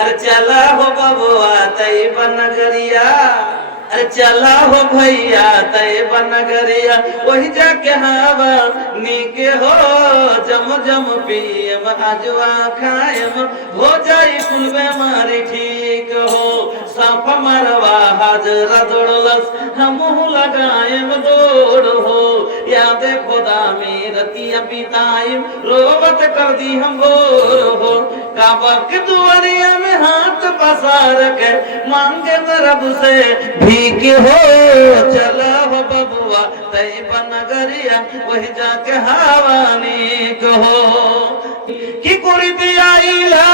अरे चला हो बबुआ तैयबा नगरिया, अरे चला हो भैया तैयबा नगरिया, वही जाके हवा नीके हो जम जम पियम अजवा खायम, हो जाई कुल बेमारी ठीक हो। साफ मरवा हाजरा दौड़लस हमहु लगायम दौड़ हो, याद खुदा में रतिया बितायम रोबत कर दी हम बोर हो। काबा के दुआरिया में हाथ पसार के मांगे रब से भीख हो, चला हो बबुआ तैयबा नगरिया, वही जाके हवानी कहो। কি করিতে আইলা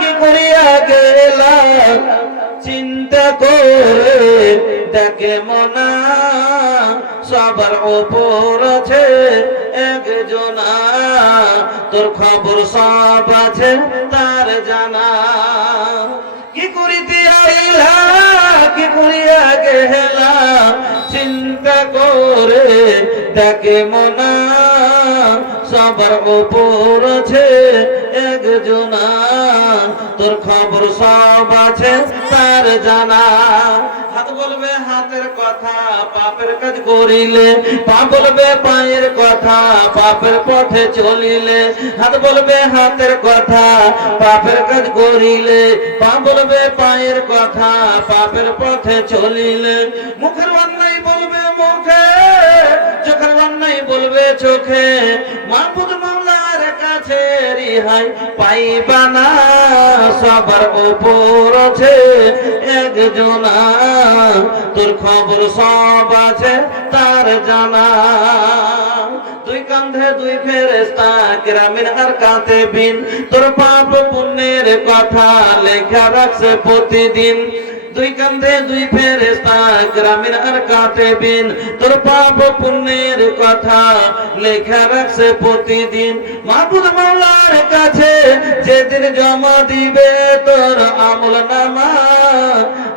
কি করিয়া গেলা, চিন্তা করে দেখে মনা, সবার উপর আছে একজনা, তোর খবর সব আছে তার জানা। কি করিতে আইলা কি করিয়া গেলা, চিন্তা করে দেখে মনা, সবার উপর আছে একজনা, তোর খবর সব আছে তার জানা। হাত বলবে হাতের কথা পাপের কাজ করিলে, পা বলবে পায়ের কথা পাপের পথে চলিলে। হাত বলবে হাতের কথা পাপের কাজ করিলে, পা বলবে পায়ের কথা পাপের পথে চলিলে। মুখের অন্যায় বলবে মুখে, চোখের অন্যায় বলবে চোখে, মাহবুব মাওলার কাছে রিহাই পাইবা না, সবার উপর আছে একজনা, তোর খবর সব আছে তার জানা। দুই কাঁধে দুই ফেরেশতা কিরামিন আর কাতিবিন, তোর পাপ পুণ্যের কথা লেখা রাখছে প্রতিদিন। দুই কাঁধে দুই ফেরেশতা কিরামিন আর কাতিবিন, তোর পাপ পুণ্যের কথা লেখা রাখছে প্রতিদিন। মাহবুব মাওলার কাছে যেদিন জমা দিবে তোর আমলনামা,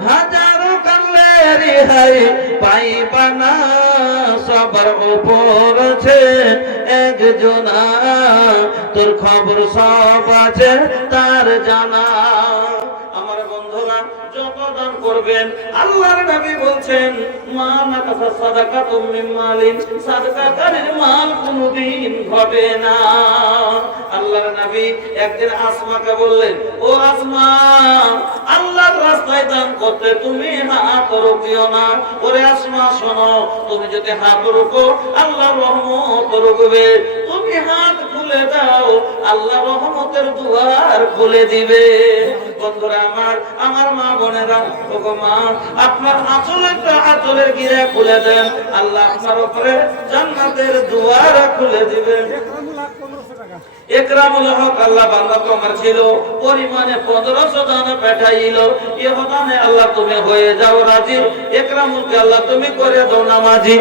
হাজারো কালে রিহাই পাইবা না, সবার উপর আছে একজনা, তোর খবর সব আছে তার জানা। আমার বন্ধুরা যত দান করবেন, আল্লাহর নবী বলছেন মা নাকাসা সাদাকাতুম মিন মালিন, সাদকাকারীর মাল কোনদিন ঘটে না। আল্লাহর নবী একদিন আসমাকে বললেন, ও আসমা, আল্লাহর রাস্তায় দান করতে তুমি হাত রুকিও না। ওরে আসমা শোনো, তুমি যদি হাত রুকো আল্লাহর রহমত রুকবে, তুমি হাত খুলে দাও আল্লাহ রহমতের দুয়ার খুলে দিবে। বন্ধুরা আমার মা বোনেরা, ওগো মা, আপনার আঁচলের গিরা খুলে দেন, আল্লাহ আপনার উপরে জান্নাতের দুয়ার খুলে দিবেন। একরামুল হক আল্লাহ বান্দা তোমার ছিল, পরিমাণে 1500 দানা পাঠাইল, এ দানে আল্লাহ তুমি হয়ে যাও রাজি, একরামুলকে আল্লাহ তুমি করে দাও নামাজি,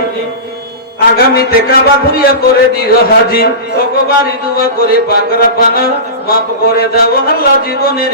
আগামীতে কাবা ঘুরিয়া করে দিও হাজি, ওগো বাড়ি দুয়া করে পাকরা পানা মাফ করে দাও আল্লাহ জীবনের